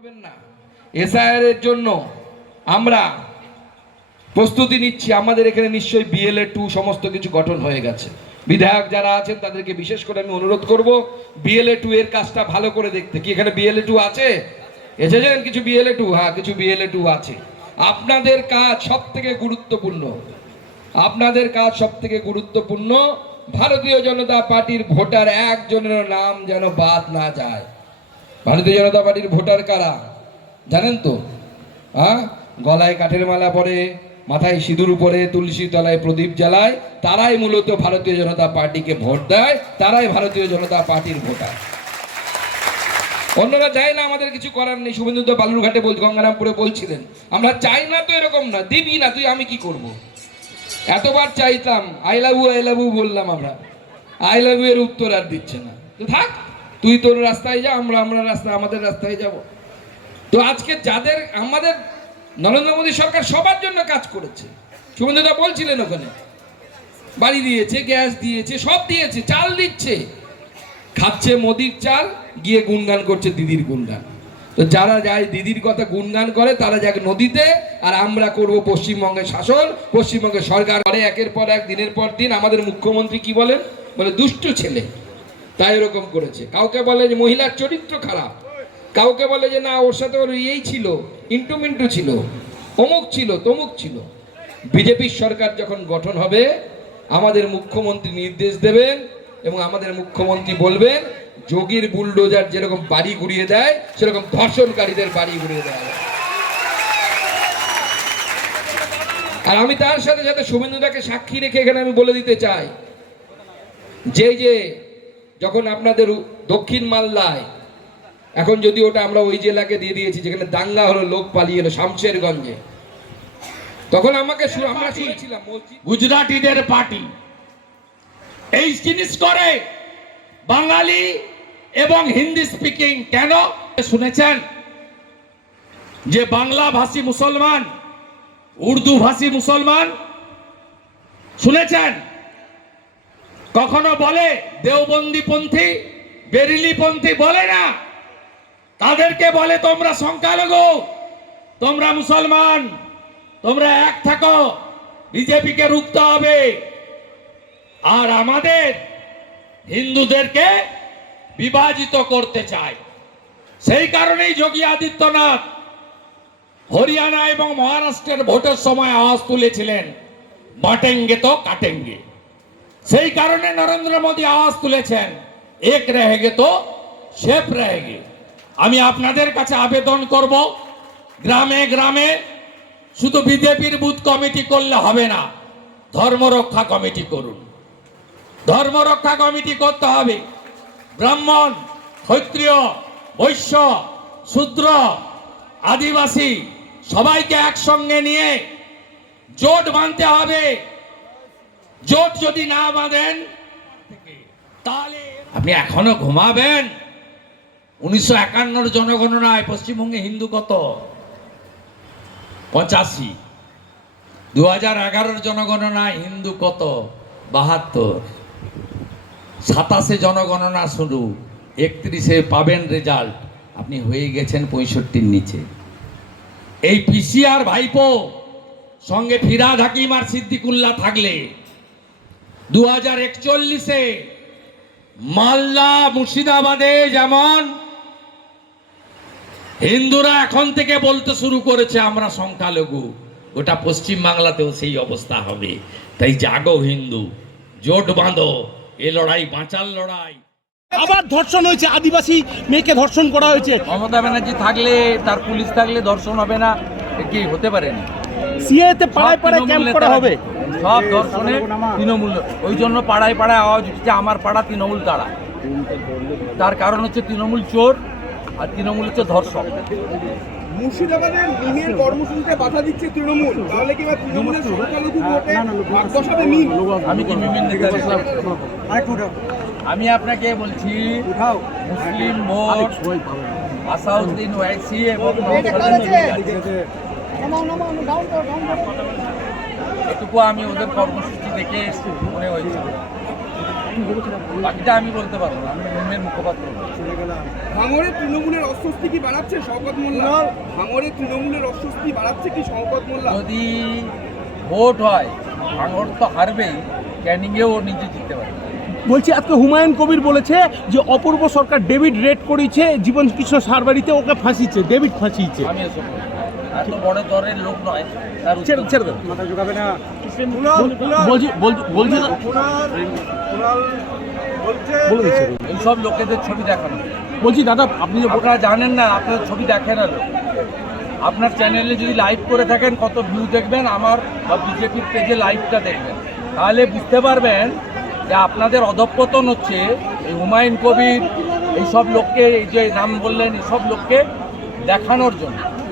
করবেন না। এসআইআর এর জন্য আমরা প্রস্তুতি নিচ্ছি। আমাদের এখানে নিশ্চয়ই বিএলএ টু সমস্ত কিছু গঠন হয়ে গেছে। বিধায়ক যারা আছেন, তাদেরকে বিশেষ করে আমি অনুরোধ করব বিএলএ টু এর কাজটা ভালো করে দেখতে। কি এখানে বিএলএ টু আছে? এসেছেন কিছু বিএলএ টু হ্যাঁ কিছু বিএলএ টু আছে। আপনাদের কাজ সব থেকে গুরুত্বপূর্ণ। আপনাদের কাজ সব থেকে গুরুত্বপূর্ণ। ভারতীয় জনতা পার্টির ভোটার একজনের নাম যেন বাদ না যায়। ভারতীয় জনতা পার্টির ভোটার কারা? জানেন তো? হ্যাঁ? গলায় কাঠের মালা পরে, মাথায় সিঁদুর পরে তুলসী তলায় প্রদীপ জ্বালায়, তারাই মূলত ভারতীয় জনতা পার্টিকে ভোট দেয়, তারাই ভারতীয় জনতা পার্টির ভোটার। অন্যরা চায় না আমাদের কিছু করার নেই। শুভেন্দু তো বালুরঘাটে বল, গঙ্গারামপুরে বলছিলেন, আমরা চাই না তো এরকম না, দিবি না তুই, আমি কি করব। এতবার চাইতাম, I love you, I love you বললাম আমরা। আই লাভ ইউ এর উত্তর আর দিচ্ছে না। তো থাক তুই তোর রাস্তায় যা, আমরা আমরা রাস্তা, আমাদের রাস্তায় যাব। তো আজকে যাদের, আমাদের নরেন্দ্র মোদী সরকার সবার জন্য কাজ করেছে শুভেন্দুদা বলছিলেন ওখানে, বাড়ি দিয়েছে, গ্যাস দিয়েছে, সব দিয়েছে, চাল দিচ্ছে। খাচ্ছে মোদির চাল, গিয়ে গুনগান করছে দিদির গুনগান তো যারা যায় দিদির কথা গুনগান করে, তারা যাক নদীতে, আর আমরা করব পশ্চিমবঙ্গের শাসন, পশ্চিমবঙ্গের সরকার করে, একের পর এক, দিনের পর দিন, আমাদের মুখ্যমন্ত্রী কি বলেন? বলে, দুষ্ট ছেলে। তাই এরকম করেছে। কাউকে বলে যে মহিলার চরিত্র খারাপ, কাউকে বলে যে না, ওর সাথে ওর ইয়েই ছিল, ইন্টু মিন্টু ছিল, অমুক ছিল, তমুক ছিল। বিজেপির সরকার যখন গঠন হবে, আমাদের মুখ্যমন্ত্রী নির্দেশ দেবেন এবং আমাদের মুখ্যমন্ত্রী বলবেন, যোগীর বুলডোজার যেরকম বাড়ি ঘুরিয়ে দেয়, সেরকম ধর্ষণকারীদের বাড়ি ঘুরিয়ে দেয়। আর আমি তার সাথে সাথে শুভেন্দুদাকে সাক্ষী রেখে এখানে আমি বলে দিতে চাই, যে যে যখন আপনাদের দক্ষিণ মালদায় এখন যদি ওটা আমরা ওই জেলাকে দিয়ে দিয়েছি যেখানে দাঙ্গা হলো লোক পালিয়ে এলো শামশেরগঞ্জে তখন আমাকে আমরা শুনেছিলাম গুজরাটিদের পার্টি। এই জিনিস করে বাঙালি এবং হিন্দি স্পিকিং কেন? শুনেছেন? যে বাংলা ভাষী মুসলমান উর্দু ভাষী মুসলমান শুনেছেন? কখনো বলে দেওবন্দি পন্থী বেরিলি পন্থী বলে না। তাদেরকে বলে, তোমরা সংখ্যালঘু, তোমরা মুসলমান, তোমরা এক থাকো, বিজেপিকে রুখতে হবে। আর আমাদের হিন্দুদেরকে বিভাজিত করতে চায়। সেই কারণেই যোগী আদিত্যনাথ হরিয়ানা এবং মহারাষ্ট্রের ভোটের সময় আওয়াজ তুলেছিলেন বাটেঙ্গে তো কাটেঙ্গে। সেই কারণে নরেন্দ্র মোদী আওয়াজ তুলেছেন, এক রেহেগে তো শেপ রেহেগে। আমি আপনাদের কাছে আবেদন করব, গ্রামে গ্রামে শুধু বিজেপির বুথ কমিটি করলে হবে না ধর্মরক্ষা কমিটি করুন। ধর্মরক্ষা কমিটি করতে হবে। ব্রাহ্মণ, ক্ষত্রিয়, বৈশ্য, শূদ্র, আদিবাসী সবাইকে একসঙ্গে নিয়ে জোট বাঁধতে হবে। জোট যদি না বাঁধেন, তাহলে আপনি এখনও ঘুমাবেন। উনিশশো একান্নর জনগণনায় পশ্চিমবঙ্গে হিন্দু কত? পঁচাশি। দু হাজার এগারোর জনগণনায় হিন্দু কত? বাহাত্তর। সাতাশে জনগণনা শুরু, একত্রিশে পাবেন রেজাল্ট। আপনি হয়ে গেছেন পঁয়ষট্টির নিচে। এই পিসিআর ভাইপো সঙ্গে ফিরাদ হাকিম আর থাকলে দু হাজার একচল্লিশে মালদা মুর্শিদাবাদে যেমন হিন্দুরা এখন থেকে বলতে শুরু করেছে আমরা সংখ্যালঘু। গোটা পশ্চিম বাংলাতেও সেই অবস্থা হবে। তাই জাগো হিন্দু জোট বাঁধো এ লড়াই বাঁচার লড়াই। আবার ধর্ষণ হয়েছে আদিবাসী মেয়েকে ধর্ষণ করা হয়েছে। মমতা ব্যানার্জি থাকলে তার পুলিশ থাকলে ধর্ষণ হবে না কি হতে পারে না? সিএতে পাড়ায় পাড়ায় ক্যাম্প করা হবে। সব ধর্ষণে তৃণমূল। ওই জন্য পাড়ায় পাড়ায় আওয়াজ উঠছে আমার পাড়া তৃণমূল তারা। তার কারণ হচ্ছে তৃণমূল চোর আর তৃণমূল হচ্ছে ধর্ষক। মুর্শিদাবাদের মিমের কর্মসূচিতে বাধা দিচ্ছে তৃণমূল। তাহলে কি তৃণমূলের সংখ্যালঘু ভোটে বসাবে মিম? আমি কি মিমিন দেখতে আমি আপনাকে বলছি মুসলিম ভোট আসাউদ্দিন ওয়াইসি এবং। এটুকু আমি ওদের কর্মসূচি দেখে মনে হয়েছে। বাকিটা আমি বলতে পারব না আমি মিমের মুখপাত্র। ভাঙড়ে তৃণমূলের অস্বস্তি কি বাড়াচ্ছে শওকত মোল্লা? ভাঙড়ে তৃণমূলের অস্বস্তি বাড়াচ্ছে কি শওকত মোল্লা? যদি ভোট হয় ভাঙড় তো হারবেই ক্যানিংয়েও ও নিজে জিততে পারে বলছি আজকে হুমায়ুন কবির বলেছে যে অপূর্ব সরকার ডেভিড রেড করেছে জীবন কৃষ্ণ সারবাড়িতে ওকে ফাঁসিছে ডেভিড ফাঁসিয়েছে। আমি। এত বড় দরের লোক নয় তার উত্তর- ছেড়ে ছেড়ে দেন বলছি বলছি বলছি বলে দিচ্ছে। এইসব লোকেদের ছবি দেখানো। বলছি দাদা আপনি আপনারা জানেন না আপনার ছবি দেখে না লোক। আপনার চ্যানেলে যদি লাইভ করে থাকেন কত ভিউ দেখবেন আমার বা বিজেপির পেজে লাইভটা দেখবেন। তাহলে বুঝতে পারবেন যে আপনাদের অধঃপতন হচ্ছে এই হুমায়ুন কবির এইসব লোককে এই যে নাম বললেন এইসব লোককে দেখানোর জন্য।